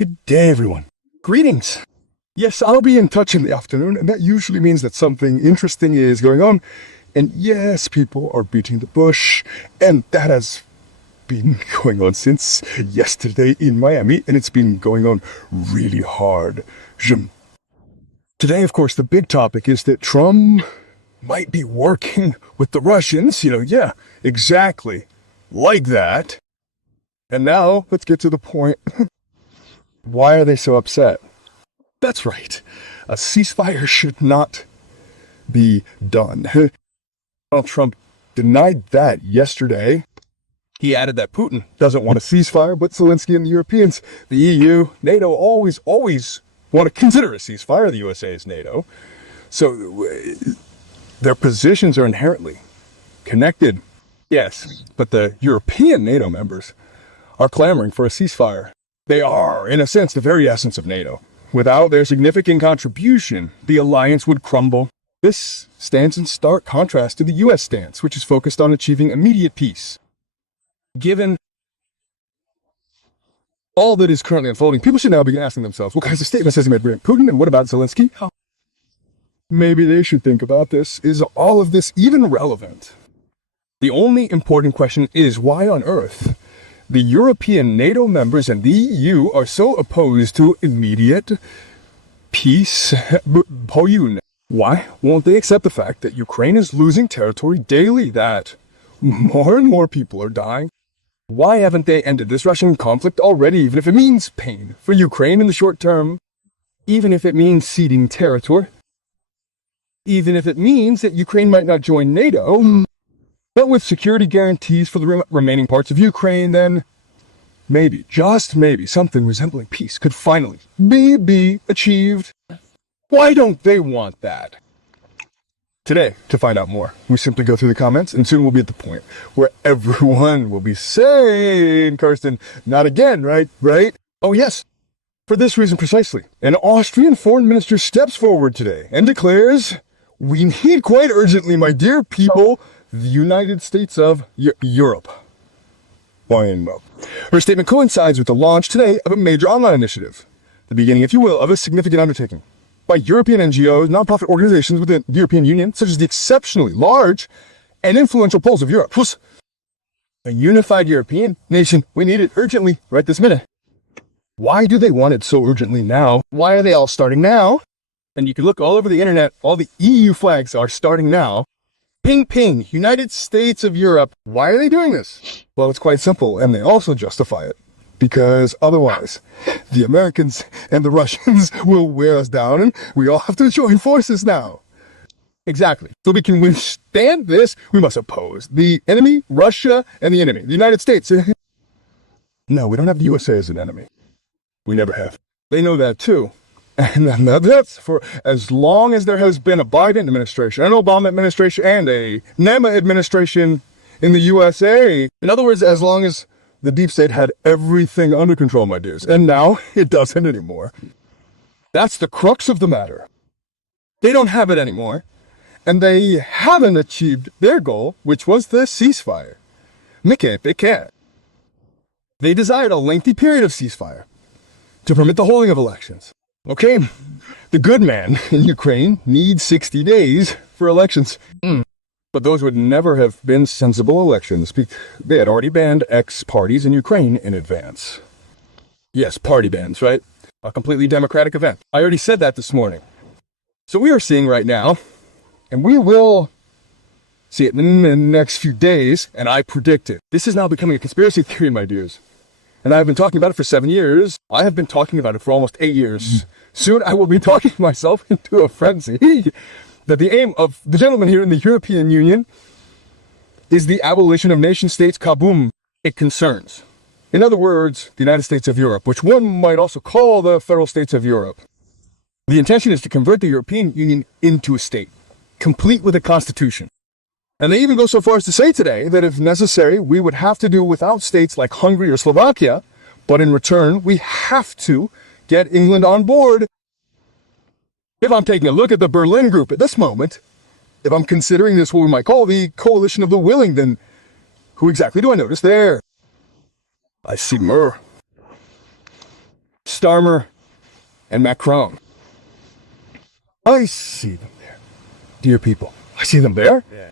Good day, everyone. Greetings. Yes, I'll be in touch in the afternoon, and that usually means that something interesting is going on. And yes, people are beating the bush, and that has been going on since yesterday in Miami, and it's been going on really hard. Today, of course, the big topic is that Trump might be working with the Russians, yeah, exactly, like that. And now, let's get to the point. Why are they so upset? That's right. A ceasefire should not be done. Donald Trump denied that yesterday. He added that Putin doesn't want a ceasefire, but Zelensky and the Europeans, the EU, NATO always want to consider a ceasefire. The USA is NATO. So their positions are inherently connected. Yes, but the European NATO members are clamoring for a ceasefire. They are, in a sense, the very essence of NATO. Without their significant contribution, the alliance would crumble. This stands in stark contrast to the U.S. stance, which is focused on achieving immediate peace. Given all that is currently unfolding, people should now begin asking themselves, what kinds of statements has he made about Putin, and what about Zelensky? Maybe they should think about this. Is all of this even relevant? The only important question is, why on earth the European NATO members and the EU are so opposed to immediate peace? Why won't they accept the fact that Ukraine is losing territory daily, that more and more people are dying? Why haven't they ended this Russian conflict already, even if it means pain for Ukraine in the short term, even if it means ceding territory, even if it means that Ukraine might not join NATO, but with security guarantees for the remaining parts of Ukraine, then maybe, just maybe, something resembling peace could finally be achieved. Why don't they want that? Today, to find out more, we simply go through the comments, and soon we'll be at the point where everyone will be saying, Carsten, not again, right? Oh yes, for this reason precisely. An Austrian foreign minister steps forward today and declares, we need quite urgently, my dear people, the United States of Europe. Her statement coincides with the launch today of a major online initiative, the beginning, if you will, of a significant undertaking by European NGOs, nonprofit organizations within the European Union, such as the exceptionally large and influential Poles of Europe. A unified European nation, we need it urgently, right this minute. Why do they want it so urgently now? Why are they all starting now? And you can look all over the internet, all the EU flags are starting now. Ping, ping, United States of Europe. Why are they doing this? Well, it's quite simple, and they also justify it. Because otherwise, the Americans and the Russians will wear us down, and we all have to join forces now. Exactly. So we can withstand this, we must oppose the enemy, Russia, and the enemy, the United States. No, we don't have the USA as an enemy. We never have. They know that too. And that's for as long as there has been a Biden administration, an Obama administration, and a NEMA administration in the USA. In other words, as long as the deep state had everything under control, my dears. And now it doesn't anymore. That's the crux of the matter. They don't have it anymore. And they haven't achieved their goal, which was the ceasefire. They desired a lengthy period of ceasefire to permit the holding of elections. Okay, the good man in Ukraine needs 60 days for elections. But those would never have been sensible elections. They had already banned X parties in Ukraine in advance. Yes, party bans, right? A completely democratic event. I already said that this morning. So we are seeing right now, and we will see it in the next few days, and I predict it. This is now becoming a conspiracy theory, my dears. And I've been talking about it for 7 years. I have been talking about it for almost 8 years. Soon I will be talking myself into a frenzy. That the aim of the gentleman here in the European Union is the abolition of nation-states, kaboom, it concerns. In other words, the United States of Europe, which one might also call the Federal States of Europe. The intention is to convert the European Union into a state, complete with a constitution. And they even go so far as to say today that if necessary, we would have to do without states like Hungary or Slovakia, but in return, we have to get England on board. If I'm taking a look at the Berlin Group at this moment, if I'm considering this what we might call the coalition of the willing, then who exactly do I notice there? I see Mur. Starmer and Macron. I see them there. Dear people, I see them there. Yeah.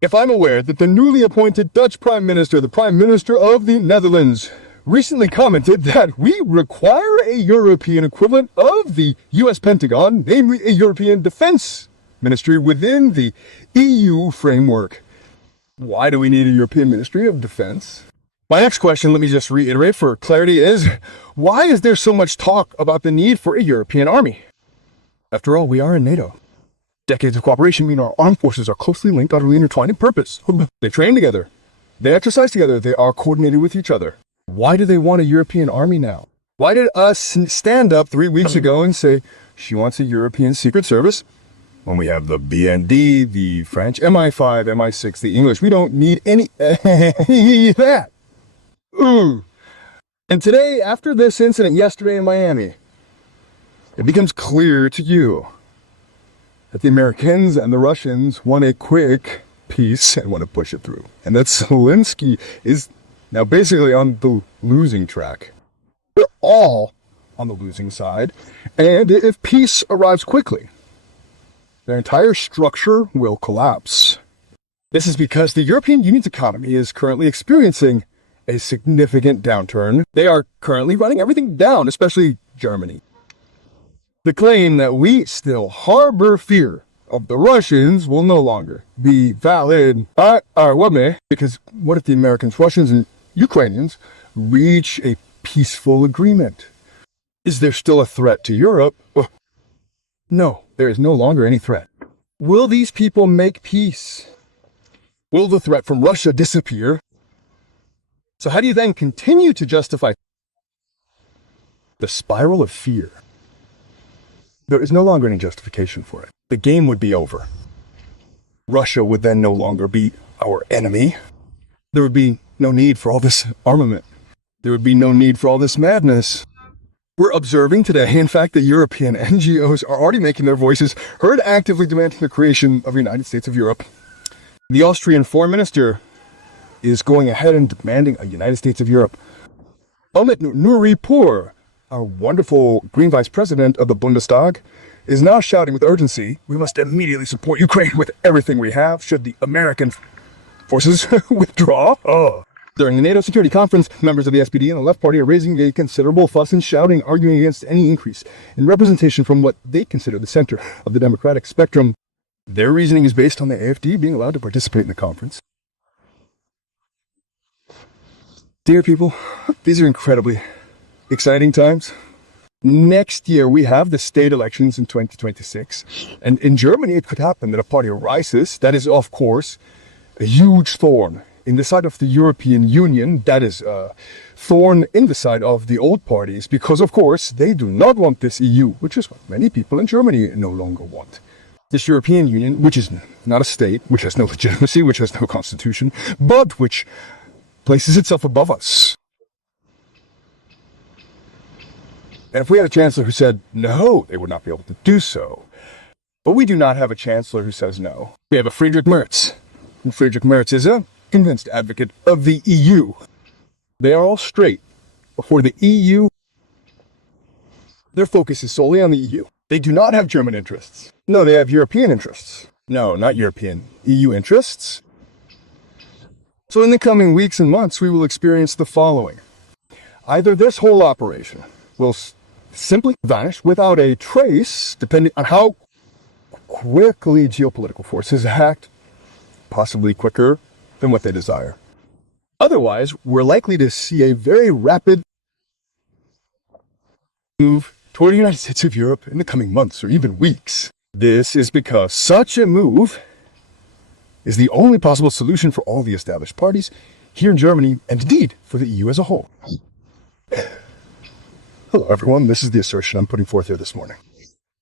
If I'm aware that the newly appointed Dutch Prime Minister, the Prime Minister of the Netherlands, recently commented that we require a European equivalent of the US Pentagon, namely a European Defense Ministry within the EU framework. Why do we need a European Ministry of Defense? My next question, let me just reiterate for clarity, is why is there so much talk about the need for a European army? After all, we are in NATO. Decades of cooperation mean our armed forces are closely linked, utterly intertwined in purpose. They train together. They exercise together. They are coordinated with each other. Why do they want a European army now? Why did us stand up 3 weeks ago and say, she wants a European Secret Service? When we have the BND, the French, MI5, MI6, the English, we don't need any that. Ooh. And today, after this incident yesterday in Miami, it becomes clear to you that the Americans and the Russians want a quick peace and want to push it through. And that Zelensky is now basically on the losing track. They're all on the losing side. And if peace arrives quickly, their entire structure will collapse. This is because the European Union's economy is currently experiencing a significant downturn. They are currently running everything down, especially Germany. The claim that we still harbor fear of the Russians will no longer be valid. Because what if the Americans, Russians, and Ukrainians reach a peaceful agreement? Is there still a threat to Europe? No, there is no longer any threat. Will these people make peace? Will the threat from Russia disappear? So how do you then continue to justify the spiral of fear? There is no longer any justification for it. The game would be over. Russia would then no longer be our enemy. There would be no need for all this armament. There would be no need for all this madness. We're observing today, in fact, that European NGOs are already making their voices heard, actively demanding the creation of the United States of Europe. The Austrian foreign minister is going ahead and demanding a United States of Europe. Omid Nuripur, our wonderful Green Vice President of the Bundestag, is now shouting with urgency, we must immediately support Ukraine with everything we have should the American forces withdraw. During the NATO Security Conference, members of the SPD and the Left Party are raising a considerable fuss and shouting, arguing against any increase in representation from what they consider the center of the democratic spectrum. Their reasoning is based on the AfD being allowed to participate in the conference. Dear people, these are incredibly exciting times. Next year, we have the state elections in 2026. And in Germany, it could happen that a party arises that is, of course, a huge thorn in the side of the European Union, that is a thorn in the side of the old parties, because, of course, they do not want this EU, which is what many people in Germany no longer want. This European Union, which is not a state, which has no legitimacy, which has no constitution, but which places itself above us. And if we had a chancellor who said no, they would not be able to do so. But we do not have a chancellor who says no. We have a Friedrich Merz. And Friedrich Merz is a convinced advocate of the EU. They are all straight. Before the EU, their focus is solely on the EU. They do not have German interests. No, they have European interests. No, not European. EU interests. So in the coming weeks and months, we will experience the following. Either this whole operation will simply vanish without a trace, depending on how quickly geopolitical forces act, possibly quicker than what they desire. Otherwise, we're likely to see a very rapid move toward the United States of Europe in the coming months or even weeks. This is because such a move is the only possible solution for all the established parties here in Germany, and indeed for the EU as a whole. Hello everyone, this is the assertion I'm putting forth here this morning.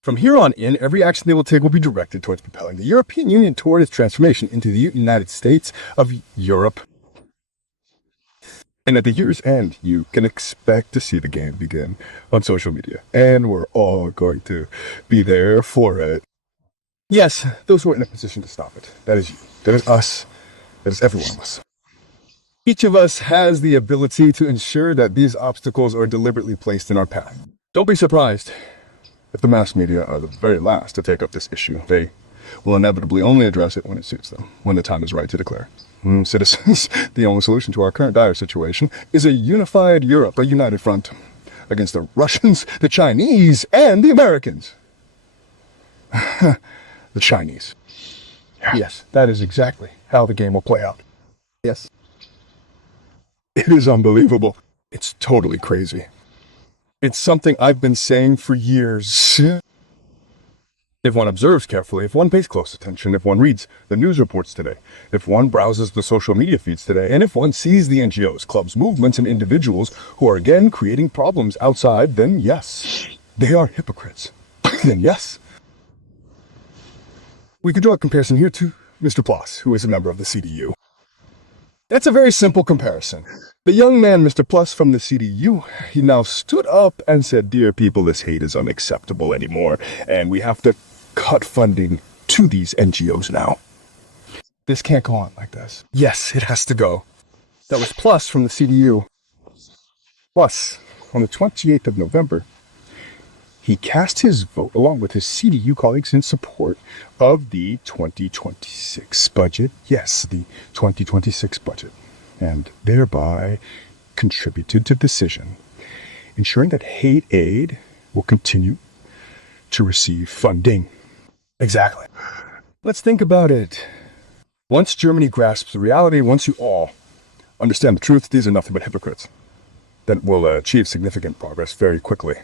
From here on in, every action they will take will be directed towards propelling the European Union toward its transformation into the United States of Europe. And at the year's end, you can expect to see the game begin on social media. And we're all going to be there for it. Yes, those who are in a position to stop it. That is you. That is us. That is every one of us. Each of us has the ability to ensure that these obstacles are deliberately placed in our path. Don't be surprised if the mass media are the very last to take up this issue. They will inevitably only address it when it suits them, when the time is right to declare. Citizens, the only solution to our current dire situation is a unified Europe, a united front against the Russians, the Chinese, and the Americans. The Chinese. Yes, that is exactly how the game will play out. Yes. It is unbelievable. It's totally crazy. It's something I've been saying for years. If one observes carefully, if one pays close attention, if one reads the news reports today, if one browses the social media feeds today, and if one sees the NGOs, clubs, movements, and individuals who are again creating problems outside, then yes, they are hypocrites. Then yes. We could draw a comparison here to Mr. Ploss, who is a member of the CDU. That's a very simple comparison. The young man, Mr. Plus from the CDU, he now stood up and said, "Dear people, this hate is unacceptable anymore, and we have to cut funding to these NGOs now. This can't go on like this. Yes, it has to go." That was Plus from the CDU. Plus, on the 28th of November, he cast his vote along with his CDU colleagues in support of the 2026 budget. Yes, the 2026 budget. And thereby contributed to the decision, ensuring that hate aid will continue to receive funding. Exactly. Let's think about it. Once Germany grasps the reality, once you all understand the truth, these are nothing but hypocrites, then we'll achieve significant progress very quickly.